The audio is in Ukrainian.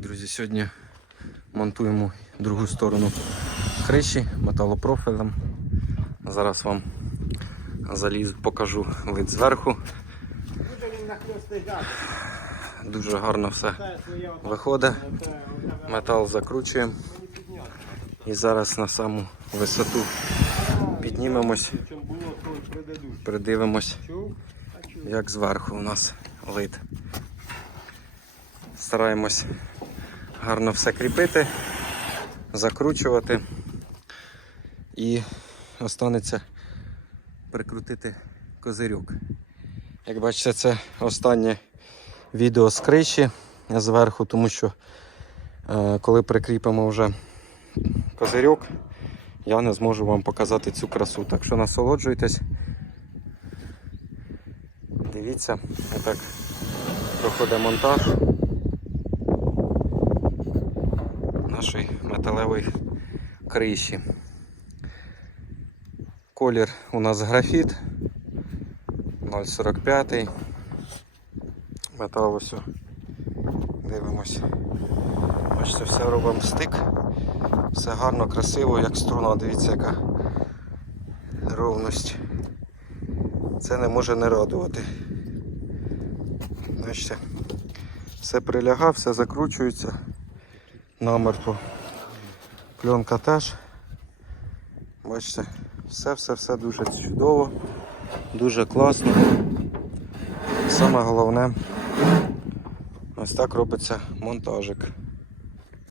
Друзі, сьогодні монтуємо другу сторону криші металопрофілем. Зараз вам залізу, покажу вид зверху. Дуже гарно все виходить. Метал закручуємо і зараз на саму висоту піднімемось, придивимось, як зверху у нас вид. Стараємось гарно все кріпити, закручувати і останеться прикрутити козирьок. Як бачите, це останнє відео з криші зверху, тому що е, коли прикріпимо вже козирьок, я не зможу вам показати цю красу. Так що насолоджуйтесь. Дивіться, отак проходить монтаж нашої металевої криші. Колір у нас графіт 0,45. Метал ось. Дивимось. Бачите, все робимо стик. Все гарно, красиво, як струна, дивіться, яка ровність. Це не може не радувати. Бачите, все прилягає, все закручується намертво. Пленка теж. Бачите, все-все-все дуже чудово, дуже класно. Саме головне, ось так робиться монтажик.